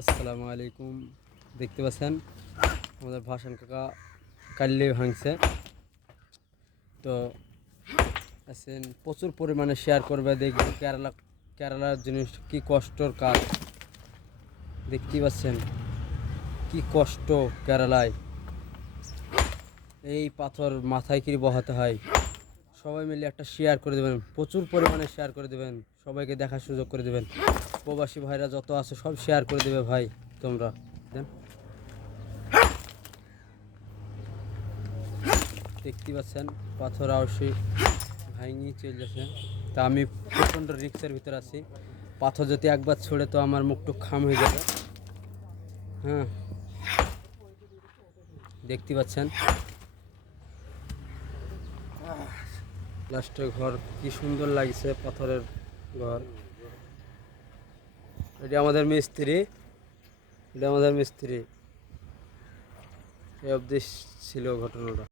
আসসালামু আলাইকুম। দেখতে পাচ্ছেন আমাদের ভাসান কাকা কাল্লি ভাঙছে। তো আছেন প্রচুর পরিমাণে শেয়ার করবে, দেখবে কেরালার জিনিস কি কষ্টর কাজ। দেখতে পাচ্ছেন কি কষ্ট কেরালায়, এই পাথর মাথায় কি বহাতে হয়। সবাই মিলে একটা শেয়ার করে দেবেন, প্রচুর পরিমাণে শেয়ার করে দেবেন, সবাইকে দেখার সুযোগ করে দেবেন। প্রবাসী ভাইরা যত আছে সব শেয়ার করে দেবে ভাই তোমরা। দেন দেখতে পাচ্ছেন পাথর অবশ্যই ভাঙি চলছে। তা আমি প্রচণ্ড রিক্সের ভিতরে আছি। পাথর যদি একবার ছড়ে তো আমার মুখটুক খাম হয়ে যাবে। হ্যাঁ, দেখতে পাচ্ছেন লাস্টের ঘর কি সুন্দর লাগছে, পাথরের ঘর। এটা আমাদের মিস্ত্রি এই অবধি ছিল ঘটনাটা।